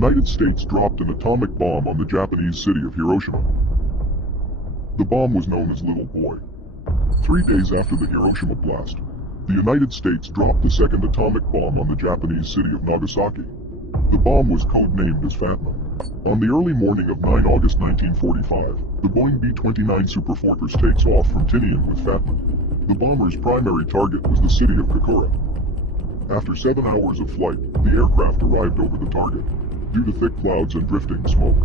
United States dropped an atomic bomb on the Japanese city of Hiroshima. The bomb was known as Little Boy. 3 days after the Hiroshima blast, the United States dropped the second atomic bomb on the Japanese city of Nagasaki. The bomb was codenamed as Fatma. On the early morning of 9 August 1945, the Boeing B-29 Super Fortress takes off from Tinian with Fatma. The bomber's primary target was the city of Kokura. After 7 hours of flight, the aircraft arrived over the target. Due to thick clouds and drifting smoke,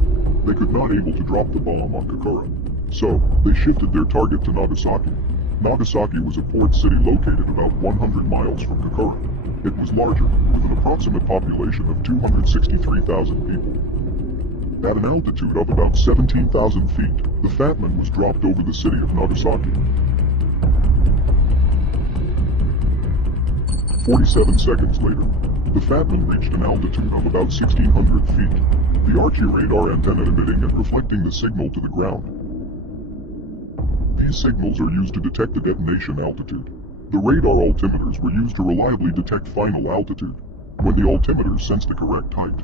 they could not able to drop the bomb on Kokura. So, they shifted their target to Nagasaki. Nagasaki was a port city located about 100 miles from Kokura. It was larger, with an approximate population of 263,000 people. At an altitude of about 17,000 feet, the Fatman was dropped over the city of Nagasaki. 47 seconds later, the Fatman reached an altitude of about 1,600 feet, the Archie radar antenna emitting and reflecting the signal to the ground. These signals are used to detect the detonation altitude. The radar altimeters were used to reliably detect final altitude, when the altimeters sensed the correct height.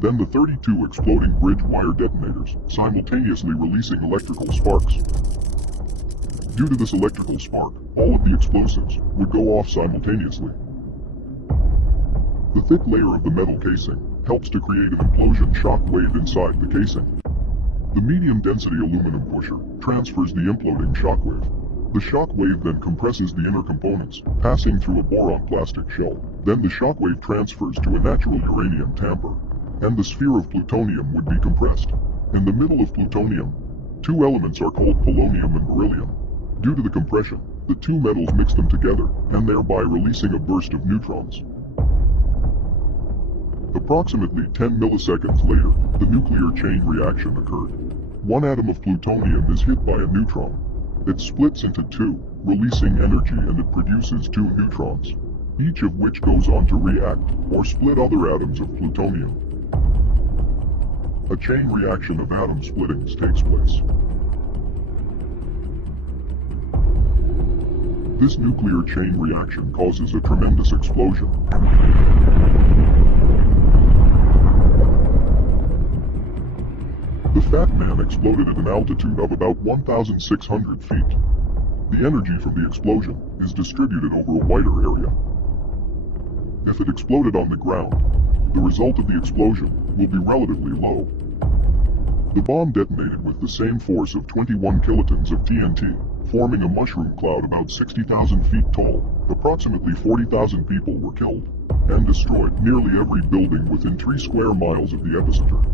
Then the 32 exploding bridge wire detonators, simultaneously releasing electrical sparks. Due to this electrical spark, all of the explosives would go off simultaneously. The thick layer of the metal casing helps to create an implosion shock wave inside the casing. The medium-density aluminum pusher transfers the imploding shock wave. The shock wave then compresses the inner components, passing through a boron plastic shell. Then the shock wave transfers to a natural uranium tamper, and the sphere of plutonium would be compressed. In the middle of plutonium, two elements are called polonium and beryllium. Due to the compression, the two metals mix them together, and thereby releasing a burst of neutrons. Approximately 10 milliseconds later, the nuclear chain reaction occurred. One atom of plutonium is hit by a neutron. It splits into two, releasing energy, and it produces two neutrons, each of which goes on to react or split other atoms of plutonium. A chain reaction of atom splittings takes place. This nuclear chain reaction causes a tremendous explosion. The Fat Man exploded at an altitude of about 1,600 feet. The energy from the explosion is distributed over a wider area. If it exploded on the ground, the result of the explosion will be relatively low. The bomb detonated with the same force of 21 kilotons of TNT, forming a mushroom cloud about 60,000 feet tall. Approximately 40,000 people were killed and destroyed nearly every building within 3 square miles of the epicenter.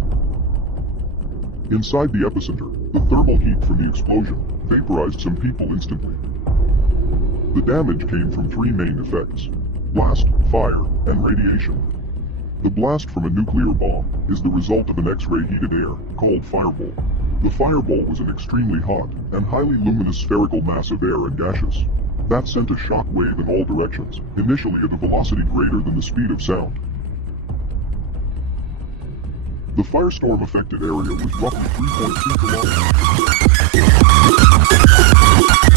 Inside the epicenter, the thermal heat from the explosion vaporized some people instantly. The damage came from 3 main effects: blast, fire, and radiation. The blast from a nuclear bomb is the result of an X-ray heated air, called fireball. The fireball was an extremely hot and highly luminous spherical mass of air and gaseous that sent a shock wave in all directions, initially at a velocity greater than the speed of sound. The firestorm affected area was roughly 3.2 kilometers.